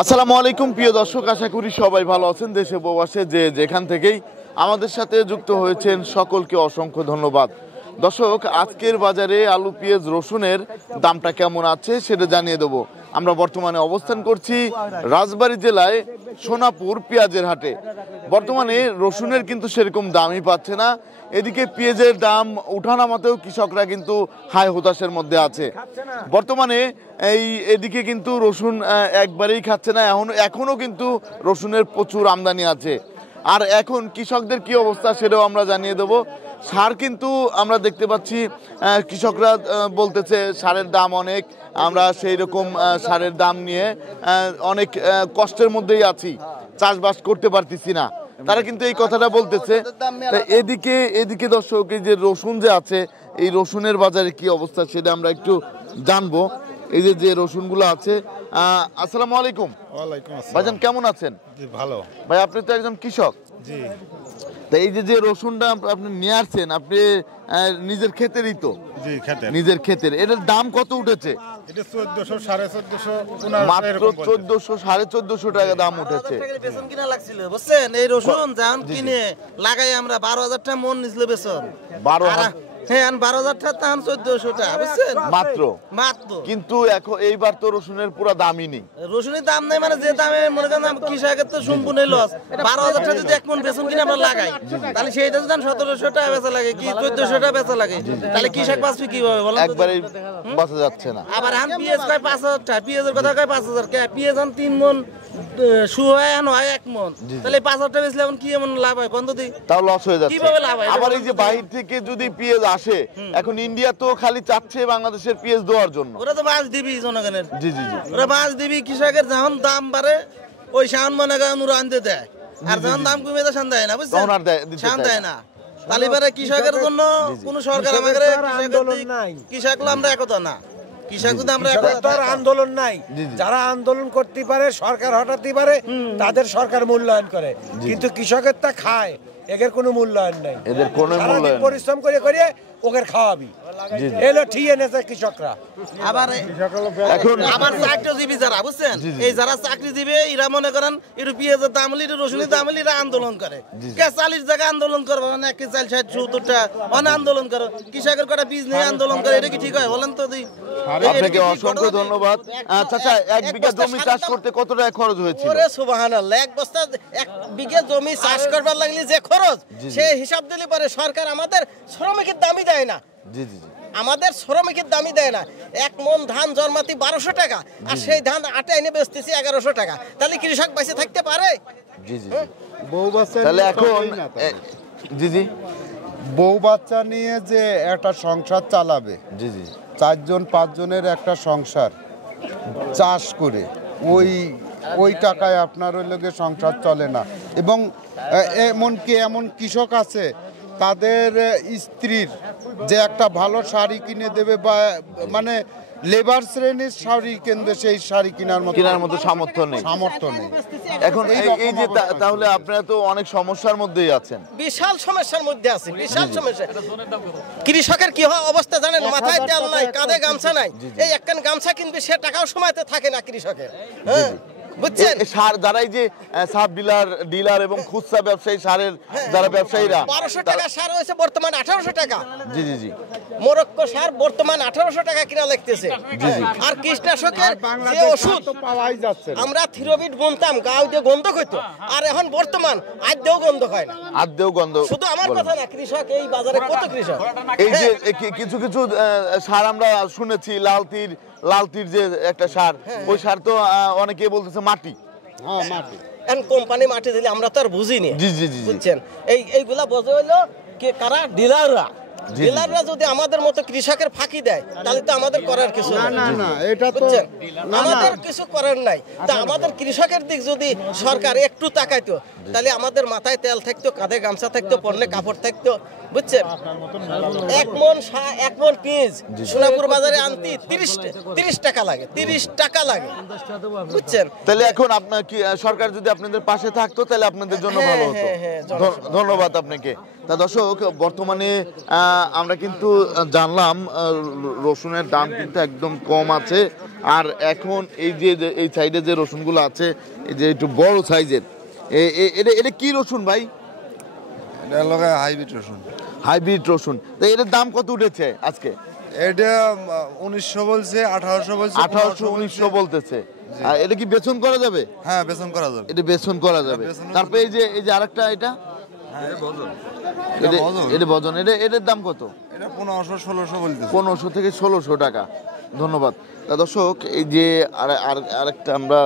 আসসালামু আলাইকুম প্রিয় দর্শক, আশা করি সবাই ভালো আছেন। দেশে প্রবাসে যে যেখান থেকেই আমাদের সাথে যুক্ত হয়েছেন সকলকে অসংখ্য ধন্যবাদ। দর্শক, আজকের বাজারে আলু, পেঁয়াজ, রসুনের দামটা কেমন আছে সেটা জানিয়ে দেবো। আমরা বর্তমানে অবস্থান করছি রাজবাড়ী জেলায় সোনাপুর পেঁয়াজের হাটে। বর্তমানে রসুনের কিন্তু সেরকম দামই পাচ্ছে না, এদিকে পেঁয়াজের দাম উঠানামাতেও কৃষকরা কিন্তু হাই হতাশের মধ্যে আছে। বর্তমানে এদিকে কিন্তু রসুন একবারেই খাচ্ছে না, এখনো কিন্তু রসুনের প্রচুর আমদানি আছে। আর এখন কৃষকদের কি অবস্থা সেটাও আমরা জানিয়ে দেবো। সার কিন্তু আমরা দেখতে পাচ্ছি কৃষকরা বলতেছে সারের দাম অনেক, আমরা সেই রকম সারের দাম নিয়ে অনেক কষ্টের মধ্যেই আছি, চাষবাস করতে পারতেছি না, তারা কিন্তু এই কথাটা বলতেছে। এদিকে দর্শক, এই যে রসুন যে আছে, এই রসুনের বাজারে কি অবস্থা সেটা আমরা একটু জানবো। এই যে রসুনগুলো আছে। আসসালামু আলাইকুম। ওয়ালাইকুম আসসালাম। ভাইজান কেমন আছেন? জি ভালো। ভাই আপনি তো একজন কৃষক। জি। তা এই যে রসুনটা আপনি নিয়ে আসছেন, আপনি নিজের ক্ষেতেরই তো? জি ক্ষেতের। নিজের ক্ষেতের। এটার দাম কত উঠেছে? এটা 1400, 1450, মাত্র 1400, 1450 টাকা দাম উঠেছে। বেসন কিনা লাগছিল বুঝছেন, এই রসুন যখন কিনে লাগাই আমরা 12,000 টাকা মন নিছিল বেসন। 12,000? হ্যাঁ, 12,000 টাকা তখন 1400 টাকা বুঝছেন মাত্র। কিন্তু এখন এইবার তো রসুনের পুরো দামই নেই। রসুনের দাম নাই মানে যে দামে মনে করেন কৃষকের তো সম্পূর্ণ লস। 12,000 টাকা যদি এক মন বেসন কিনে আমরা লাগাই, তাহলে সেইটা যদি 1700 টাকা বেচা লাগে কি 1400 টাকা বেচা লাগে, তাহলে কৃষক বাঁচবে কিভাবে বলেন? একবারে বাঁচা যাচ্ছে না। আবার এখন পেঁয়াজ কয় 5,000 টাকা, পেঁয়াজের কথা কয় 5,000 টাকা, পেঁয়াজ 3 মন হয় 1 মন, তাহলে 5,000 টাকা বেচলে এখন কি এমন লাভ হয়? বন্ধ দিই তাও লস হয়ে যাচ্ছে। কিভাবে লাভ হয়? আবার এই যে বাইরে থেকে যদি পেঁয়াজ আসে, এখন ইন্ডিয়া তো খালি চাচ্ছে বাংলাদেশের পেঁয়াজ দেওয়ার জন্য। ওরা তো মাছ দিবি জনগণের। জি জি জি। ওরা মাছ দিবি, কৃষকের যখন দাম বাড়ে ওই শান মনে করেন ওরা আনতে দেয়, আর যখন দাম কমে যায় শান দেয় না, বুঝছেন? তখন আর শান দেয় না। তাহলে এবারে কৃষকের জন্য কোন সরকার আমাদের কৃষক আমরা একতা না, কৃষক যদি আমরা আন্দোলন নাই। যারা আন্দোলন করতে পারে, সরকার হটাতে পারে, তাদের সরকার মূল্যায়ন করে, কিন্তু কৃষকের তা খায়, এদের কোনো মূল্যায়ন নাই। এদের কোনো মূল্যায়ন নাই। পরিশ্রম করে করে ওকে খাওয়াবি, এলো ঠিক এনেছে কৃষকরা। আবার এখন আমার চাকরিজীবী যারা বুঝছেন, এই যারা চাকরিজীবী এরা মনে করেন একটু পেঁয়াজের দাম হলে, একটু রসুনের দাম হলে এরা আন্দোলন করে। 40 জায়গায় আন্দোলন করবো মানে 40, 60, 70 টা অনেক আন্দোলন করো, কৃষকের কটা বীজ নিয়ে আন্দোলন করে, এটা কি ঠিক হয় বলেন তো? আপনাকে অসংখ্য ধন্যবাদ। চাচা, 1 বিঘা জমি চাষ করতে কত টাকা খরচ হয়েছিল? ওরে সুবহানাল্লাহ, 1 বিঘা জমি চাষ করবার লাগলে যে খরচ, সেই হিসাব দিলে পরে সরকার আমাদের শ্রমিকের দামই দেয় না। জি জি জি। আমাদের শ্রমিকের দামই দেয় না। 1 মন ধান জন্মাতি 1200 টাকা, আর সেই ধান আটে এনে বেচতেছি 1100 টাকা, তাহলে কৃষক বেঁচে থাকতে পারে? জি জি। বউ বাচ্চা তাহলে এখন জি জি বউ বাচ্চা নিয়ে যে একটা সংসার চালাবে, জি জি, 4 জন 5 জনের একটা সংসার চাষ করে ওই টাকায় আপনার ওই লোকের সংসার চলে না। এবং এমন কৃষক আছে, তাদের স্ত্রীর যে একটা ভালো শাড়ি কিনে দেবে, বা মানে লেবার শ্রেণীর শাড়ি কিনবে, সেই শাড়ি কেনার মতো সামর্থ্য নেই। এখন এই যে তাহলে আপনারা তো অনেক সমস্যার মধ্যেই আছেন। বিশাল সমস্যার মধ্যে আছে, বিশাল সমস্যা। কৃষকের কি হয় অবস্থা জানেন? মাথায় তেল নাই, কাঁধে গামছা নাই, এই একখান গামছা কিনবে, সে টাকাও সময়তে থাকে না কৃষকের। বুঝছেন? সার যারা এই যে সাব ডিলার এবং খুচরা ব্যবসায়ী, সারের যারা ব্যবসায়ীরা, 1200 টাকা সার হয়েছে বর্তমান 1800 টাকা। জি জি জি। মোরক্কো সার বর্তমান 1800 টাকা কিনা লাগতেছে। আর কীটনাশকের যে ওষুধ পাওয়াই যাচ্ছে, আমরা থিরোবিট গুনতাম, গাও দিয়ে গন্ধ হইতো, আর এখন বর্তমান আদ্যেও গন্ধ হয় না। আদ্যেও গন্ধ। শুধু আমার কথা না, কৃষক এই বাজারে কত কৃষক। এই যে কিছু সার আমরা শুনেছি, লালতির যে একটা সার, ওই সার তো অনেকে বলতেছে মাটি। হ্যাঁ মাটি। এখন কোম্পানি মাটি দিলে আমরা তো আর বুঝিনি। জি জি জি। বুঝছেন? এইগুলা বোঝা হইলো কে কারা? ডিলাররা। ডিলাররা যদি আমাদের মতো কৃষকের ফাঁকি দেয়, তাহলে তো আমাদের করার কিছু না না না, এটা তো আমাদের কিছু করার নাই। তা আমাদের কৃষকের দিক যদি সরকার একটু তাকাইতো, তাহলে আমাদের মাথায় তেল থাকতো, কাঁধে গামছা থাকতো, পরনে কাপড় থাকতো, বুঝছেন? এক মন পেঁয়াজ সোনাপুর বাজারে আনতে 30 টাকা লাগে, 30 টাকা লাগে, বুঝছেন? তাহলে এখন আপনার কি সরকার যদি আপনাদের পাশে থাকতো তাহলে আপনাদের জন্য ভালো হতো। ধন্যবাদ আপনাকে। তা দর্শক, বর্তমানে আমরা কিন্তু জানলাম রসুনের দাম কিন্তু একদম কম আছে। আর এখন এই যে এই সাইডে যে রসুনগুলো আছে, এই যে একটু বড় সাইজের, এটা কি রসুন ভাই? হাইব্রিড রসুন। হাইব্রিড রসুন। তো এটার দাম কত উঠেছে আজকে? এটা 1900 বলছে, 1800 বলছে, 1800 1900 বলতেছে। আর এটা কি বেচন করা যাবে? হ্যাঁ, বেচন করা যাবে। এটা বেচন করা যাবে। তারপরে এই যে আরেকটা, এটা বজন, এটার দাম কত? এটা 1500-1600 বলতেছে। 1500 থেকে 1600 টাকা। ধন্যবাদ। তা দর্শক, এই যে আরেকটা আমরা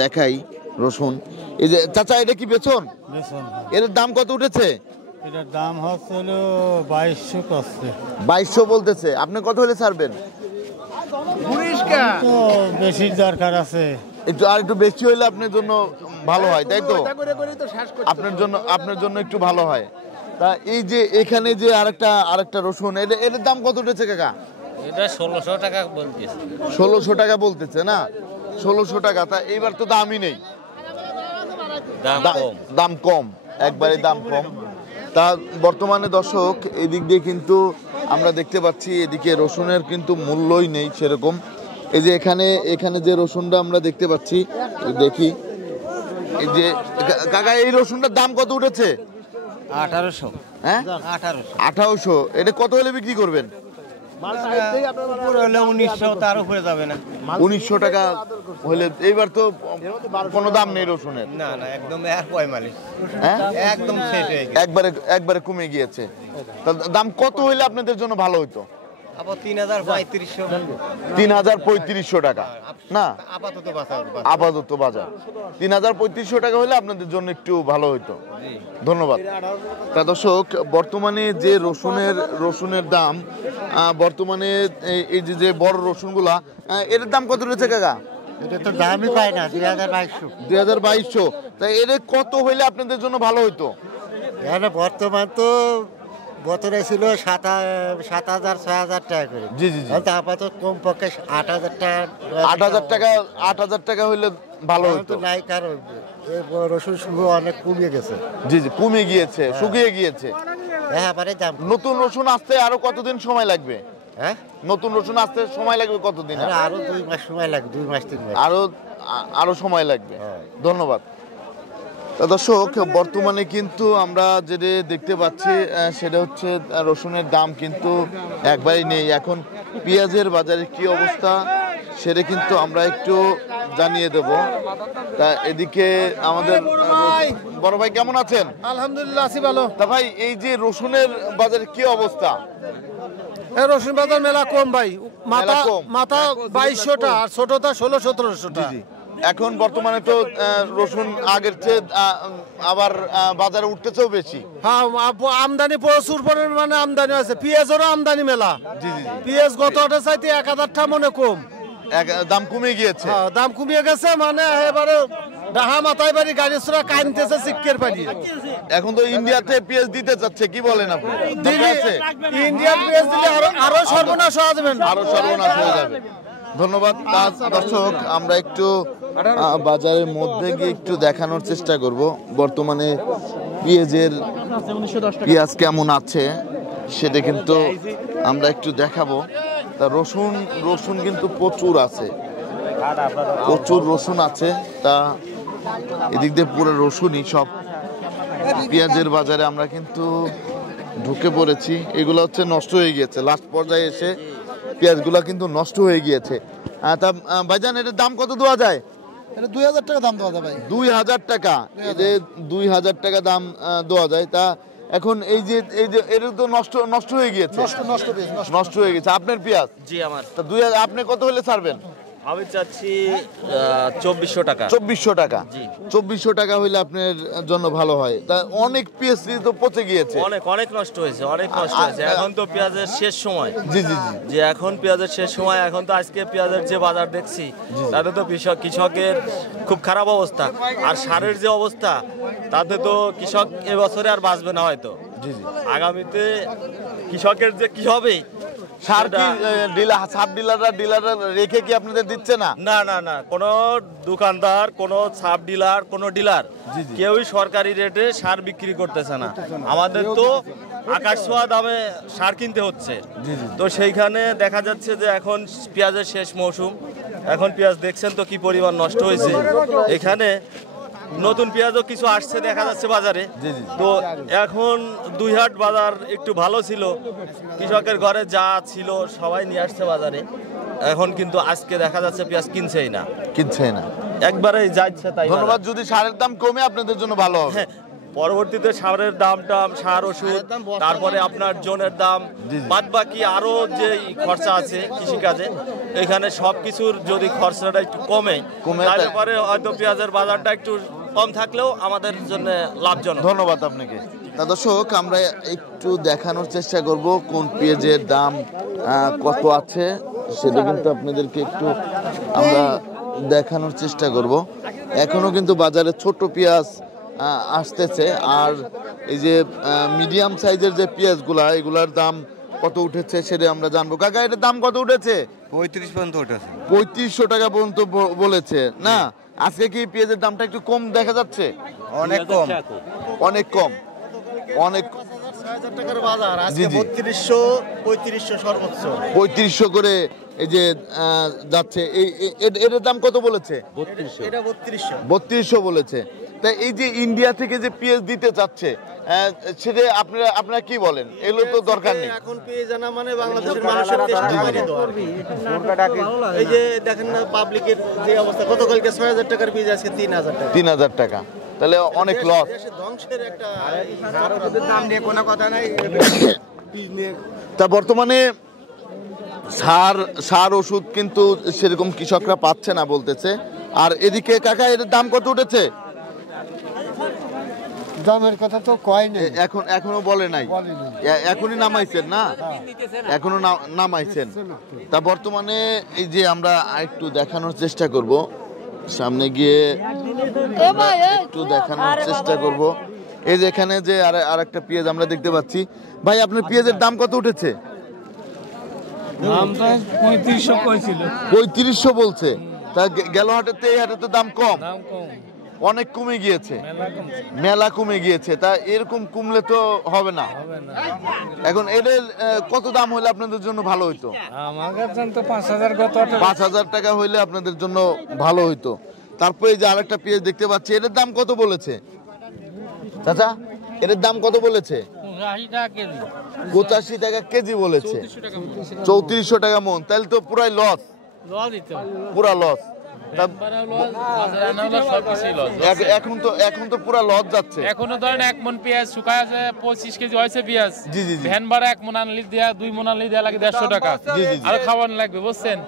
দেখাই রসুন। এই যে চাচা, এটা কি বেচন? এর দাম কত উঠেছে? এটার দাম হচ্ছে 2200 করছে। 2200 বলতেছে। আপনি কত হলে ছাড়বেন? তো বেশি দরকার আছে। একটু বেশি হইলে আপনার জন্য ভালো হয়, তাই তো? আপনার জন্য একটু ভালো হয়। তা এই যে এখানে যে আরেকটা রসুন, এর দাম কত উঠেছে কাকা? এটা 1600 টাকা বলতেছে। 1600 টাকা বলতেছে না? 1600 টাকা। তা এইবার তো দামই নেই, দাম কম, একবারে দাম কম। তা বর্তমানে দর্শক, এদিক দিয়ে কিন্তু আমরা দেখতে পাচ্ছি এদিকে রসুনের কিন্তু মূল্যই নেই সেরকম। এই যে এখানে যে রসুনটা আমরা দেখতে পাচ্ছি, দেখি এই যে কাকা, এই রসুনটার দাম কত উঠেছে? 1800। হ্যাঁ, 1800। এটা কত হলে বিক্রি করবেন? 1900, তার উপরে যাবে না। 1900 টাকা হলে। এইবার তো কোনো দাম নেই রসুনের। না, একদম আর 45। হ্যাঁ, একদম শেষ হয়ে গেছে, একবারে কমে গিয়েছে। দাম কত হইলে আপনাদের জন্য ভালো হতো? আবার 3500। 3500 টাকা না? আপাতত বাজার 3500 টাকা হলে আপনাদের জন্য একটু ভালো হতো। ধন্যবাদ। তা দর্শক, বর্তমানে যে রসুনের দাম, বর্তমানে এই যে বড় রসুনগুলা, এর দাম কত রয়েছে কাকা? এটা তো দামই পায় না, 2200। 2200। তাই এর কত হইলে আপনাদের জন্য ভালো হতো? এখানে বর্তমান তো বছরে ছিল 7000-6000 টাকা করে। জি জি জি। আপাতত কম পক্ষে 8000 টাকা। 8000 টাকা হইলে ভালো হতো। নাই, কারণ রসুন শুরু অনেক কমে গেছে। জি জি, কমে গিয়েছে, শুকিয়ে গিয়েছে। নতুন রসুন আসতে আরো কতদিন সময় লাগবে? হ্যাঁ, নতুন রসুন আসতে সময় লাগবে কতদিন? আরো 2 মাস সময় লাগবে, 2 মাস 3 মাস আরো সময় লাগবে। ধন্যবাদ। দর্শক, বর্তমানে কিন্তু আমরা যেটা দেখতে পাচ্ছি সেটা হচ্ছে রসুনের দাম কিন্তু একবারই নেই। এখন পেঁয়াজের বাজারে কি অবস্থা সেটা কিন্তু আমরা একটু জানিয়ে দেব। তা এদিকে আমাদের বড় ভাই কেমন আছেন? আলহামদুলিল্লাহ, আছি ভালো। তা ভাই, এই যে রসুনের বাজারে কি অবস্থা? রসুন বাজার মেলা কম ভাই, মাথা 2200টা আর ছোটটা 1600-1700টা। এখন বর্তমানে তো রসুন আগের চেয়ে আবার বাজারে উঠতেছেও বেশি। হ্যাঁ, আমদানি প্রচুর পরিমাণে আমদানি আছে। পেঁয়াজেরও আমদানি মেলা। জি জি। পেঁয়াজ গতটা চাইতে 1000টা মনে কম, দাম কমে গিয়েছে। দাম কমিয়ে গেছে, মানে এবারে ডাহা মাথায় বাড়ি গাড়ি ছোড়া কানতেছে শিক্ষের বাড়ি। এখন তো ইন্ডিয়াতে পেঁয়াজ দিতে চাচ্ছে, কি বলেন আপনি? ইন্ডিয়ান পেঁয়াজ দিলে আরো সর্বনাশ হয়ে যাবে, আরো সর্বনাশ হয়ে যাবে। ধন্যবাদ। দর্শক, আমরা একটু বাজারের মধ্যে গিয়ে একটু দেখানোর চেষ্টা করব বর্তমানে পেঁয়াজ কেমন আছে সেটা কিন্তু আমরা একটু দেখাবো। তা রসুন কিন্তু প্রচুর আছে, প্রচুর রসুন আছে। তা এদিক দিয়ে পুরো রসুনই সব। পেঁয়াজের বাজারে আমরা কিন্তু ঢুকে পড়েছি। এগুলো হচ্ছে নষ্ট হয়ে গিয়েছে, লাস্ট পর্যায়ে এসে পেঁয়াজগুলো কিন্তু নষ্ট হয়ে গিয়েছে। তা ভাইজান, এটার দাম কত দেওয়া যায়? এটা 2000 টাকা দাম দেওয়া যায় ভাই। 2000 টাকা। এই যে 2000 টাকা দাম দেওয়া যায়। তা এখন এই যে এটা তো নষ্ট হয়ে গিয়েছে, নষ্ট হয়ে গেছে আপনার পেঁয়াজ? জি, আমার। তা 2000 আপনি কত হলে ছাড়বেন? আমি চাচ্ছি 2400 টাকা। 2400 টাকা। 2400 টাকা হইলে আপনার জন্য ভালো হয়। তা অনেক পেঁয়াজ তো পচে গিয়েছে, অনেক নষ্ট হয়েছে, এখন তো পেঁয়াজের শেষ সময়। জি জি জি। যে এখন পেঁয়াজের শেষ সময়, এখন তো আজকে পেঁয়াজের যে বাজার দেখছি তাতে তো কৃষকের খুব খারাপ অবস্থা। আর সারের যে অবস্থা, তাতে তো কৃষক এবছরে আর বাঁচবে না হয়তো। আগামীতে কৃষকের যে কি হবে সার কি সাব ডিলাররা রেখে কি আপনাদের দিচ্ছে না? না না না, কোনো দোকানদার, কোনো সাব ডিলার, কোনো ডিলার কেউই সরকারি রেটে সার বিক্রি করতেছে না। আমাদের তো আকাশ ছোঁয়া দামে সার কিনতে হচ্ছে। তো সেইখানে দেখা যাচ্ছে যে এখন পেঁয়াজের শেষ মৌসুম, এখন পেঁয়াজ দেখছেন তো কি পরিমাণ নষ্ট হয়েছে। এখানে নতুন পেঁয়াজও কিছু আসছে দেখা যাচ্ছে বাজারে। তো এখন দুই হাট বাজার একটু ভালো ছিল, কৃষকের ঘরে যা ছিল সবাই নিয়ে আসছে বাজারে। এখন কিন্তু আজকে দেখা যাচ্ছে পেঁয়াজ কিনছেই না, একবারেই যাচ্ছে তাই। ধন্যবাদ। যদি সারের দাম কমে আপনাদের জন্য ভালো হবে। হ্যাঁ, পরবর্তীতে সারের দাম, সার ওষুধ, তারপরে আপনার জোনের দাম, বাদ বাকি আরো যে খরচা আছে কৃষিকাজে, এখানে সবকিছুর যদি খরচাটা একটু কমে তারপরে হয়তো পেঁয়াজের বাজারটা একটু কম থাকলেও আমাদের জন্য লাভজনক। ধন্যবাদ আপনাকে। তা দর্শক, আমরা একটু দেখানোর চেষ্টা করব কোন পেঁয়াজের দাম কত আছে, সেটা কিন্তু আপনাদেরকে একটু আমরা দেখানোর চেষ্টা করব। এখনো কিন্তু বাজারে ছোট পেঁয়াজ আসতেছে, আর এই যে মিডিয়াম সাইজের যে পেঁয়াজগুলা, এগুলার দাম কত উঠেছে সেটা আমরা জানবো। কাকা, এটার দাম কত উঠেছে? 35 পর্যন্ত উঠেছে। 3500 টাকা পর্যন্ত বলেছে না? আজকে কি পেঁয়াজের দামটা একটু কম দেখা যাচ্ছে? অনেক কম, অনেক কম, অনেক। 6000 টাকার বাজার, আজকে 3200 3500 সর্বোচ্চ 3500 করে এই যে যাচ্ছে। এটার দাম কত বলেছে? 3200 বলেছে। তাই এই যে ইন্ডিয়া থেকে যে পেঁয়াজ দিতে চাচ্ছে, সেটা আপনারা কি বলেন? এগুলো তো দরকার নেই এখন পেয়ে জানা মানে বাংলাদেশের মানুষের টেস্ট করে দেওয়া। এই যে দেখেন না পাবলিকের যে অবস্থা, গতকালকে 6000 টাকার বীজ, আজকে 3000 টাকা। তাহলে অনেক লস। ধ্বংসের একটা দাম নিয়ে কোনো কথা নাই। তা বর্তমানে সার ওষুধ কিন্তু সেরকম কৃষকরা পাচ্ছে না বলতেছে। আর এদিকে কাকা, এর দাম কত উঠেছে? দামের কথা তো কয় নেই, এখনো বলে নাই, এখনই নামাইছেন না? এখনো নামাইছেন। তা বর্তমানে এই যে আমরা একটু দেখানোর চেষ্টা করব, সামনে গিয়ে একটু দেখানোর চেষ্টা করব। এই যে এখানে যে আর একটা পেঁয়াজ আমরা দেখতে পাচ্ছি। ভাই, আপনার পেঁয়াজের দাম কত উঠেছে? 3500 বলছে। তা গেল হাটেতে এই হাটে তো দাম কম, অনেক কমে গিয়েছে, মেলা কমে গিয়েছে। তা এরকম কমলে তো হবে না। এখন এদের কত দাম হলে আপনাদের জন্য ভালো হইতো? আমাদের তো 5000 টাকা হইলে আপনাদের জন্য ভালো হইতো। তারপরে এই যে আরেকটা পেঁয়াজ দেখতে পাচ্ছি, এর দাম কত বলেছে চাচা? এর দাম কত বলেছে? 85 টাকা কেজি বলেছে, 3400 টাকা মন। তাহলে তো পুরাই লস, পুরা লস। এখন তো পুরা লস যাচ্ছে। এখনো ধরেন 1 মন পেঁয়াজ শুকায় আছে, 25 কেজি হয়েছে পেঁয়াজ। ভ্যান ভাড়া 1 মন আনলি দেয়া, 2 মন আনলি দেয়া লাগে 150 টাকা, আর খাওয়ানো লাগবে, বুঝছেন?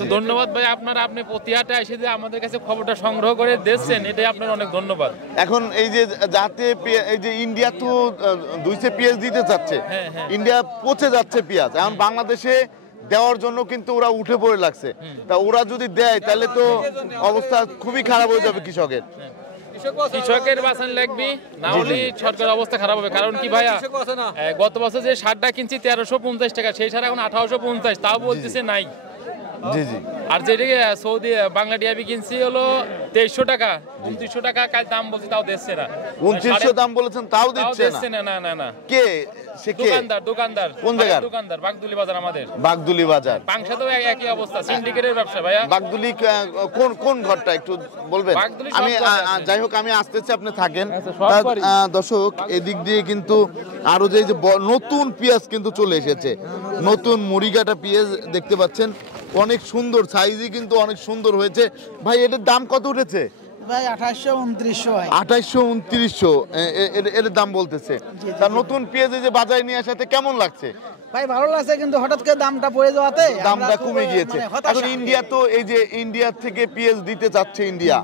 তো ধন্যবাদ ভাই আপনি প্রতি হাটে এসে যে আমাদের কাছে খবরটা সংগ্রহ করে দিচ্ছেন, এটাই আপনার অনেক ধন্যবাদ। এখন এই যে যাতে এই যে ইন্ডিয়া তো দুইছে পেঁয়াজ দিতে চাচ্ছে, ইন্ডিয়া পচে যাচ্ছে পেঁয়াজ। এখন বাংলাদেশে দেওয়ার জন্য কিন্তু ওরা উঠে পড়ে লাগছে। তা ওরা যদি দেয় তাহলে তো অবস্থা খুবই খারাপ হয়ে যাবে কৃষকের। কৃষকের বাঁচান লাগবে, না হলে সরকারের অবস্থা খারাপ হবে। কারণ কি ভাইয়া, গত বছর যে সারটা কিনছি 1350 টাকা, সেই সার এখন 1850, তাও বলতেছে নাই। আর যেটাকে সৌদি বাংলা ডিআবি কিনছি হলো 2300 টাকা, 2900 টাকা কাল দাম বলছে, তাও দিচ্ছে না। 2900 দাম বলেছেন, তাও দিচ্ছে না। না না, কে? সে কে? দোকানদার। কোন জায়গার দোকানদার? বাগদুলি বাজার আমাদের। বাগদুলি বাজার। পাংশাতেও একই অবস্থা, সিন্ডিকেটের ব্যবসা ভাইয়া। বাগদুলি কোন ঘরটা একটু বলবেন? আমি যাই হোক, আমি আসতেছি, আপনি থাকেন। দর্শক, এদিক দিয়ে কিন্তু আরো যে নতুন পেঁয়াজ কিন্তু চলে এসেছে, নতুন মুড়িঘাটা পেঁয়াজ দেখতে পাচ্ছেন, অনেক সুন্দর সাইজই কিন্তু অনেক সুন্দর হয়েছে। ভাই, এটার দাম কত উঠেছে? ভাই 2800-2900 এর দাম বলতেছে। তার নতুন পেঁয়াজ যে বাজারে নিয়ে আসাতে কেমন লাগছে? ভাই ভালো লাগছে, কিন্তু হঠাৎ করে দামটা পড়ে যাওয়াতে দামটা কমে গিয়েছে। এখন ইন্ডিয়া তো এই যে ইন্ডিয়া থেকে পেঁয়াজ দিতে চাচ্ছে, ইন্ডিয়া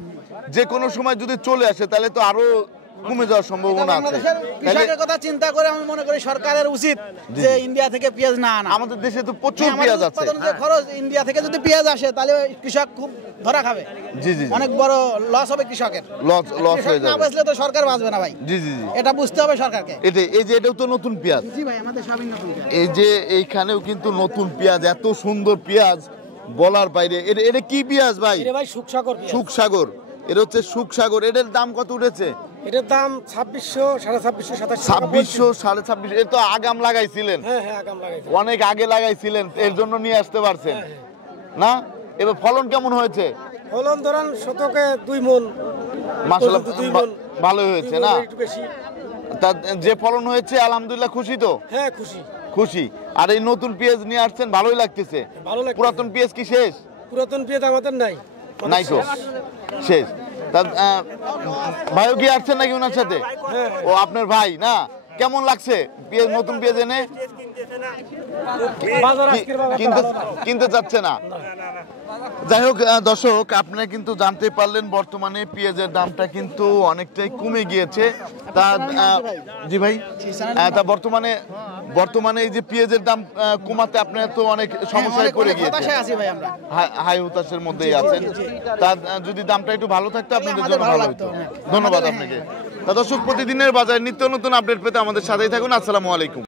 যে কোনো সময় যদি চলে আসে তাহলে তো আরো কমে যাওয়ার সম্ভাবনা আছে। বাংলাদেশের কৃষকের কথা চিন্তা করে আমি মনে করি সরকারের উচিত যে ইন্ডিয়া থেকে পেঁয়াজ না আনা। আমাদের দেশে তো প্রচুর আমাদের পেঁয়াজ আছে। উৎপাদনের যে খরচ, ইন্ডিয়া থেকে যদি পেঁয়াজ আসে তাহলে কৃষক খুব ধরা খাবে। জি জি অনেক বড় লস হবে কৃষকের। লস কৃষক হয়ে না যাবে। বাঁচলে তো সরকার বাঁচবে না ভাই। জি জি জি, এটা বুঝতে হবে সরকারকে। এই যে এটাও তো নতুন পেঁয়াজ। জি ভাই, আমাদের সবই নতুন। এই যে এইখানেও কিন্তু নতুন পেঁয়াজ, এত সুন্দর পেঁয়াজ বলার বাইরে। এটা কি পেঁয়াজ ভাই? এটা ভাই সুখসাগর পেঁয়াজ। সুখসাগর, এটা হচ্ছে সুখসাগর। এটার দাম কত উঠেছে? এটার দাম 2600, 2650, 2600, 2650। এ তো আগাম লাগাইছিলেন, হ্যাঁ আগাম লাগাইছে। অনেক আগে লাগাইছিলেন, এর জন্য নিয়ে আসতে পারছেন না? এবার ফলন কেমন হয়েছে? ফলন ধরেন শতকে 2 মণ। মাশাআল্লাহ, 2 মণ ভালোই হয়েছে না? একটু বেশি। তা যে ফলন হয়েছে আলহামদুলিল্লাহ খুশি তো? হ্যাঁ খুশি। খুশি। আর এই নতুন পেঁয়াজ নিয়ে আসছেন, ভালোই লাগতেছে। ভালো লাগছে। পুরাতন পেঁয়াজ কি শেষ? পুরাতন পেঁয়াজ আমাদের নাই। নাই তো, শেষ। তা ভাইও কি আসছেন নাকি ওনার সাথে? ও আপনার ভাই না? কেমন লাগছে পেঁয়াজ, নতুন পেঁয়াজ এনে? কিনতে চাচ্ছে না। যাই হোক দর্শক, আপনারা কিন্তু জানতে পারলেন বর্তমানে পেঁয়াজের দামটা কিন্তু অনেকটাই কমে গিয়েছে। তা জি ভাই, তা বর্তমানে এই যে পেঁয়াজের দাম কমাতে আপনারা তো অনেক সমস্যায় পড়ে গিয়েছেন, হাই হতাশের মধ্যেই আছেন। তা যদি দামটা একটু ভালো থাকতো আপনাদের জন্য ভালো হতো। ধন্যবাদ আপনাকে। তা দর্শক, প্রতিদিনের বাজারে নিত্য নতুন আপডেট পেতে আমাদের সাথেই থাকুন। আসসালামু আলাইকুম।